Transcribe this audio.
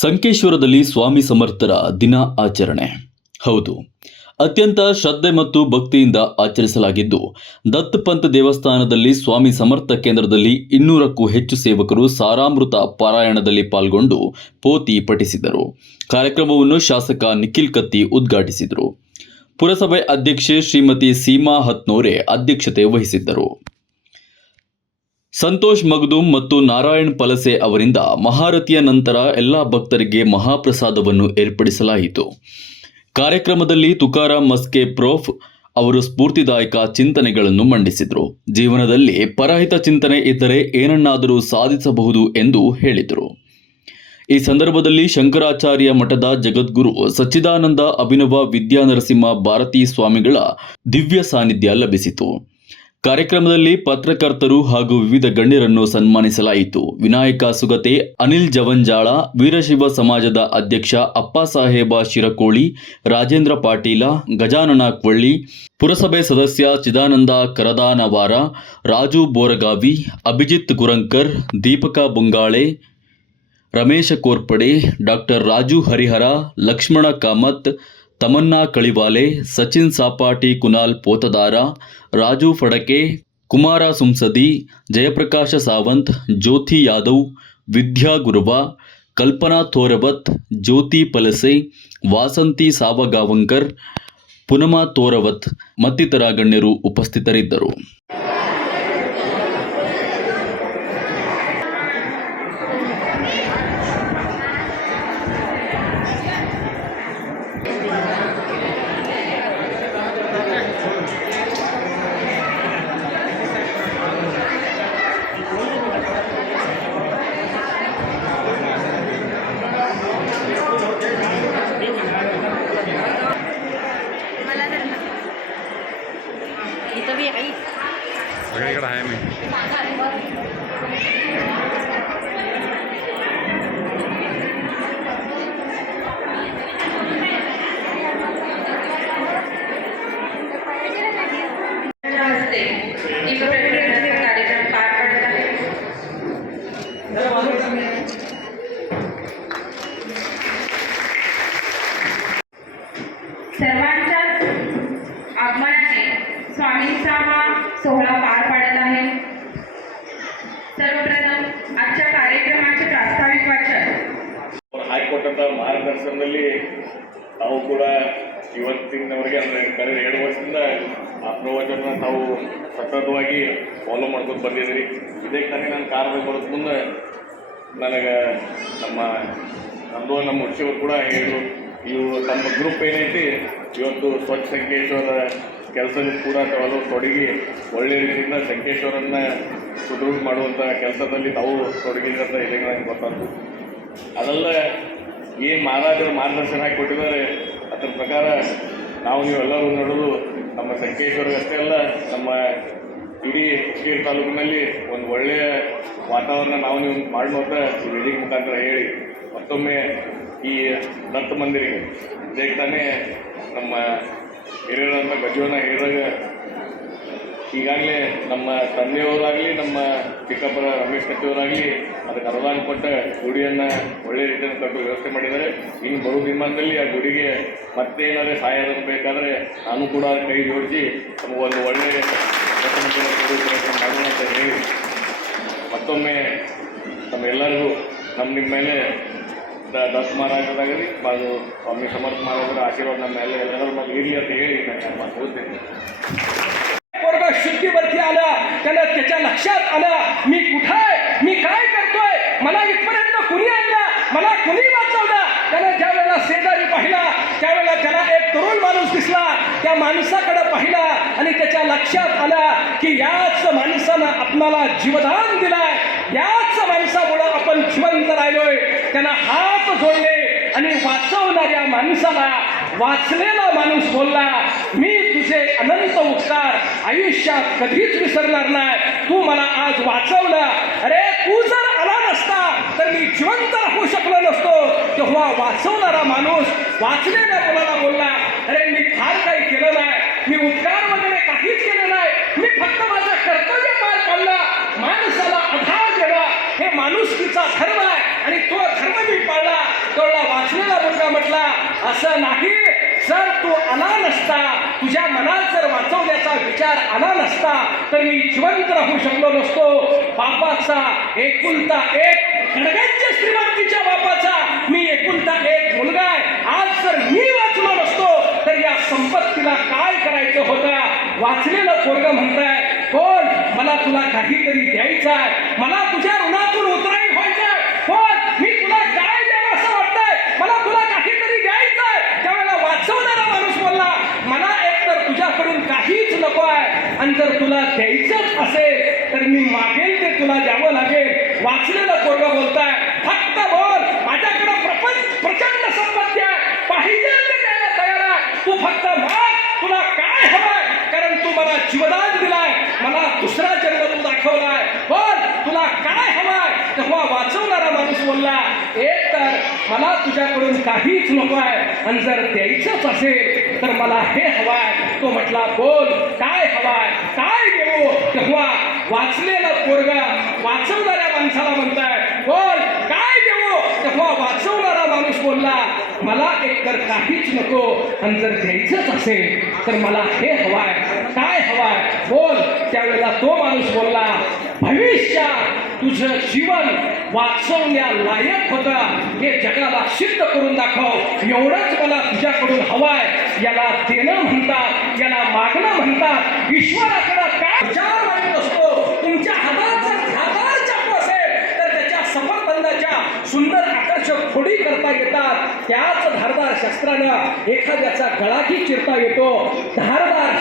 ಸಂಕೇಶ್ವರದಲ್ಲಿ ಸ್ವಾಮಿ ಸಮರ್ಥರ ದಿನ ಆಚರಣೆ. ಹೌದು, ಅತ್ಯಂತ ಶ್ರದ್ಧೆ ಮತ್ತು ಭಕ್ತಿಯಿಂದ ಆಚರಿಸಲಾಗಿದ್ದು, ದತ್ ಪಂತ್ ದೇವಸ್ಥಾನದಲ್ಲಿ ಸ್ವಾಮಿ ಸಮರ್ಥ ಕೇಂದ್ರದಲ್ಲಿ 200ಕ್ಕೂ ಹೆಚ್ಚು ಸೇವಕರು ಸಾರಾಮೃತ ಪಾರಾಯಣದಲ್ಲಿ ಪಾಲ್ಗೊಂಡು ಪೋತಿ ಪಠಿಸಿದರು. ಕಾರ್ಯಕ್ರಮವನ್ನು ಶಾಸಕ ನಿಖಿಲ್ ಕತ್ತಿ ಉದ್ಘಾಟಿಸಿದರು. ಪುರಸಭೆ ಅಧ್ಯಕ್ಷೆ ಶ್ರೀಮತಿ ಸೀಮಾ ಹತ್ನೋರೆ ಅಧ್ಯಕ್ಷತೆ ವಹಿಸಿದ್ದರು. ಸಂತೋಷ್ ಮಗ್ದುಮ್ ಮತ್ತು ನಾರಾಯಣ್ ಪಲಸೆ ಅವರಿಂದ ಮಹಾರತಿಯ ನಂತರ ಎಲ್ಲ ಭಕ್ತರಿಗೆ ಮಹಾಪ್ರಸಾದವನ್ನು ಏರ್ಪಡಿಸಲಾಯಿತು. ಕಾರ್ಯಕ್ರಮದಲ್ಲಿ ತುಕಾರಾಮ್ ಮಸ್ಕೆ ಪ್ರೋಫ್ ಅವರು ಸ್ಫೂರ್ತಿದಾಯಕ ಚಿಂತನೆಗಳನ್ನು ಮಂಡಿಸಿದರು. ಜೀವನದಲ್ಲಿ ಪರಹಿತ ಚಿಂತನೆ ಇದ್ದರೆ ಏನನ್ನಾದರೂ ಸಾಧಿಸಬಹುದು ಎಂದು ಹೇಳಿದರು. ಈ ಸಂದರ್ಭದಲ್ಲಿ ಶಂಕರಾಚಾರ್ಯ ಮಠದ ಜಗದ್ಗುರು ಸಚ್ಚಿದಾನಂದ ಅಭಿನವ ವಿದ್ಯಾನರಸಿಂಹ ಭಾರತೀ ಸ್ವಾಮಿಗಳ ದಿವ್ಯ ಸಾನ್ನಿಧ್ಯ ಲಭಿಸಿತು. ಕಾರ್ಯಕ್ರಮದಲ್ಲಿ ಪತ್ರಕರ್ತರು ಹಾಗೂ ವಿವಿಧ ಗಣ್ಯರನ್ನು ಸನ್ಮಾನಿಸಲಾಯಿತು. ವಿನಾಯಕ ಸುಗತೆ, ಅನಿಲ್ ಜವಂಜಾಳ, ವೀರಶೈವ ಸಮಾಜದ ಅಧ್ಯಕ್ಷ ಅಪ್ಪಾಸಾಹೇಬ ಶಿರಕೋಳಿ, ರಾಜೇಂದ್ರ ಪಾಟೀಲ, ಗಜಾನನ ಕ್ವಳ್ಳಿ, ಪುರಸಭೆ ಸದಸ್ಯ ಚಿದಾನಂದ ಕರದಾನವಾರ, ರಾಜು ಬೋರಗಾವಿ, ಅಭಿಜಿತ್ ಗುರಂಕರ್, ದೀಪಕ ಬುಂಗಾಳೆ, ರಮೇಶ ಕೋರ್ಪಡೆ, ಡಾಕ್ಟರ್ ರಾಜು ಹರಿಹರ, ಲಕ್ಷ್ಮಣ ಕಾಮತ್, ತಮನ್ನಾ ಕಳಿವಾಲೆ, ಸಚಿನ್ ಸಾಪಾಟಿ, ಕುನಾಲ್ ಪೋತದಾರ, ರಾಜು ಫಡಕೆ, ಕುಮಾರ ಸುಂಸದಿ, ಜಯಪ್ರಕಾಶ ಸಾವಂತ್, ಜ್ಯೋತಿ ಯಾದವ್, ವಿದ್ಯಾ ಗುರುವ, ಕಲ್ಪನಾ ತೋರವತ್, ಜ್ಯೋತಿ ಪಲಸೆ, ವಾಸಂತಿ ಸಾವಗಾವಂಕರ್, ಪುನಮಾ ತೋರವತ್ ಮತ್ತಿತರ ಗಣ್ಯರು ಉಪಸ್ಥಿತರಿದ್ದರು. इकडे आहे मी कार्यक्रम पार पडत आहे. सर्वांच्या आगमनाने स्वामींचा हा सोहळा पार पडत आहे. सर्वप्रथम आजच्या कार्यक्रमाचे प्रास्ताविक वाचन. ಹೈಕೋರ್ಟ್ ಮಾರ್ಗದರ್ಶನದಲ್ಲಿ ತಾವು ಕೂಡ ಇವತ್ತಿನವರೆಗೆ ಅಂದರೆ ಕಳೆದ 2 ವರ್ಷದಿಂದ ಆ ಪ್ರವಚನ ತಾವು ಸತತವಾಗಿ ಫಾಲೋ ಮಾಡ್ಕೊಂಡು ಬಂದಿದ್ದೀರಿ. ಇದೇ ತಾನೇ ನಾನು ಕಾರ್ಯ ಬರೋದು ಮುಂದೆ ನನಗೆ ನಮ್ಮ ಮುಖ್ಯವರು ಕೂಡ ಹೇಳಿದರು, ಇವು ತಮ್ಮ ಗ್ರೂಪ್ ಏನೈತಿ ಇವತ್ತು ಸ್ವಚ್ಛ ಸಂಕೇಶ್ವರ ಕೆಲಸನೂ ಕೂಡ ತಾವು ತೊಡಗಿ ಒಳ್ಳೆಯ ರೀತಿಯಿಂದ ಸಂಕೇಶ್ವರನ್ನು ಸುದೃಢ ಮಾಡುವಂಥ ಕೆಲಸದಲ್ಲಿ ತಾವು ತೊಡಗಿದ್ರಂತ ಇದೆ ನನಗೆ ಗೊತ್ತಾಯ್ತು. ಅದೆಲ್ಲ ಏನು ಮಹಾರಾಜರು ಮಾರ್ಗದರ್ಶನ ಹಾಕಿ ಕೊಟ್ಟಿದ್ದಾರೆ ಅದರ ಪ್ರಕಾರ ನಾವು ನೀವೆಲ್ಲರೂ ನೋಡೋದು ನಮ್ಮ ಸಂಕೇಶ್ವರಗಷ್ಟೇ ಅಲ್ಲ, ನಮ್ಮ ಇಡೀ ಹುಕ್ಕೇರಿ ತಾಲೂಕಿನಲ್ಲಿ ಒಂದು ಒಳ್ಳೆಯ ವಾತಾವರಣ ನಾವು ನೀವು ಮಾಡೋದ ಈ ವೇದಿಕೆ ಮುಖಾಂತರ ಹೇಳಿ ಮತ್ತೊಮ್ಮೆ ಈ ದತ್ತ ಮಂದಿರಿಗೆ ಇದೇ ತಾನೇ ನಮ್ಮ ಹಿರಿಯರಂಥ ಗಜವನ ಹಿರಿಯರಾಗ ಈಗಾಗಲೇ ನಮ್ಮ ತಂದೆಯವರಾಗಲಿ ನಮ್ಮ ಚಿಕ್ಕಪ್ಪರ ರಮೇಶ್ ಕತ್ತಿಯವರಾಗಲಿ ಅದಕ್ಕೆ ಅನುದಾನ ಕೊಟ್ಟ ಗುಡಿಯನ್ನು ಒಳ್ಳೆಯ ರೀತಿಯಲ್ಲಿ ಕಟ್ಟು ವ್ಯವಸ್ಥೆ ಮಾಡಿದ್ದಾರೆ. ಇನ್ನು ಬರೋ ದಿನಮಾನದಲ್ಲಿ ಆ ಗುಡಿಗೆ ಮತ್ತೇನಾದರೂ ಸಹಾಯ ಬೇಕಾದರೆ ನಾನು ಕೂಡ ಕೈ ಜೋಡಿಸಿ ನಮಗೊಂದು ಒಳ್ಳೆಯ ಪ್ರಯತ್ನ ಮಾಡೋಣ ಅಂತ ಹೇಳಿ ಮತ್ತೊಮ್ಮೆ ತಮ್ಮೆಲ್ಲರಿಗೂ ನಿಮ್ಮ ಮೇಲೆ ದತ್ ಮಹಾರಾಜರಾಗಲಿ ಹಾಗೂ ಸ್ವಾಮಿ ಸಮರ್ಥ ಮಹಾರಾಜರ ಆಶೀರ್ವಾದ ನಮ್ಮ ಮೇಲೆ ಎಲ್ಲರ ಮೇಲೆ ಇರಲಿ ಅಂತ ಹೇಳಿ ನಾನು ಮಾತುಕೊಳ್ತೇನೆ. शुद्धीवरती आला, त्याला त्याच्या लक्षात आलं मी कुठं आहे, मी काय करतोय, मला इथपर्यंत कुणी आणला, मला कुणी वाचवलं. त्यानं ज्या वेळेला शेजारी पाहिला त्यावेळेला त्याला एक तरुण माणूस दिसला. त्या माणसाकडे पाहिला आणि त्याच्या लक्षात आलं की याच माणसानं आपणाला जीवदान दिलाय, याच माणसामुळे आपण जिवंत राहिलोय. त्यानं हात जोडले आणि वाचवणाऱ्या माणसाला वाचलेला माणूस बोलला, मी तुझे अनंत उपकार आयुष्यात कधीच विसरणार नाही, तू मला आज वाचवलं. अरे तू जर आला नसता तर मी जिवंत राहू शकलो नसतो. तेव्हा वाचवणारा माणूस वाचलेल्या मुलाला बोलला, अरे मी फार काही केलं नाही, मी उपकार वगैरे काहीच केलं नाही, मी फक्त माझं कर्तव्य पार पाडलं, माणसाला आधार देणं हे माणुसकीचा धर्म आहे आणि तो धर्म मी पाळला. असं नाही. जर तू आला नसता, तुझ्या मनात जर वाचवण्याचा विचार आला नसता, तर मी जिवंत राहू शकलो नसतो. बापाचा एकुलता एक, खडगंज श्रीमंतीच्या बापाचा मी एकुलता एक मुलगा आहे. आज जर मी वाचलो नसतो, तर या संपत्तीला काय करायचं होतं. वाचलेलं पोरगं म्हणताय, कोण मला तुला काहीतरी द्यायचं आहे, मला तुझ्या ऋणातून उतराई व्हायचं आहे. कोण मी तुला काय द्यावं असं वाटतंय, मला तुला काहीतरी द्यायचं आहे. त्यावेळेला वाचवणारा माणूस बोलला, मला एकतर तुझ्याकडून काहीच नको आहे, आणि जर तुला द्यायचंच असेल तर मी मागेल ते तुला द्यावं लागेल. वाचलेलं पोरगं बोलताय, फक्त बोल, माझ्याकडे प्रचंड संपत्ती आहे, पाहिजे ते द्यायला तयार आहे, तू फक्त माग, तुला काय हवंय, कारण तू मला जीवदान दिलाय, मला दुसरा जन्म तू दाखवलाय, बोल तुला काय हवंय. तेव्हा वाचवणारा माणूस बोलला, एक तर मला तुझ्याकडून काहीच नको आहे, आणि जर द्यायचंच असेल तर मला हे हवाय. तो म्हटला, बोल काय हवाय, काय देऊ. तेव्हा वाचलेलं पोरगा वाचवणाऱ्या माणसाला म्हणताय, बोल काय देऊ. तेव्हा वाचवणारा माणूस बोलला, मला एकतर काहीच नको, आणि जर द्यायचंच असेल तर मला हे हवाय, काय हवाय, बोल. त्यावेळेला तो माणूस बोलला, भविष्यात तुझं जीवन वाचवण्यालायक होतं, हे जगाला सिद्ध करून दाखव, एवढंच मला तुझ्याकडून हवाय. याला देणं म्हणतात, याला मागणं म्हणतात. ईश्वराकडे काय विचार मागत असतो. तुमच्या हातात जर धारदार चाकू असेल तर त्याच्या सफरबंदाच्या सुंदर आकर्षक फोडी करता येतात. त्याच धारदार शस्त्रानं एखाद्याचा गळाही चिरता येतो. धारदार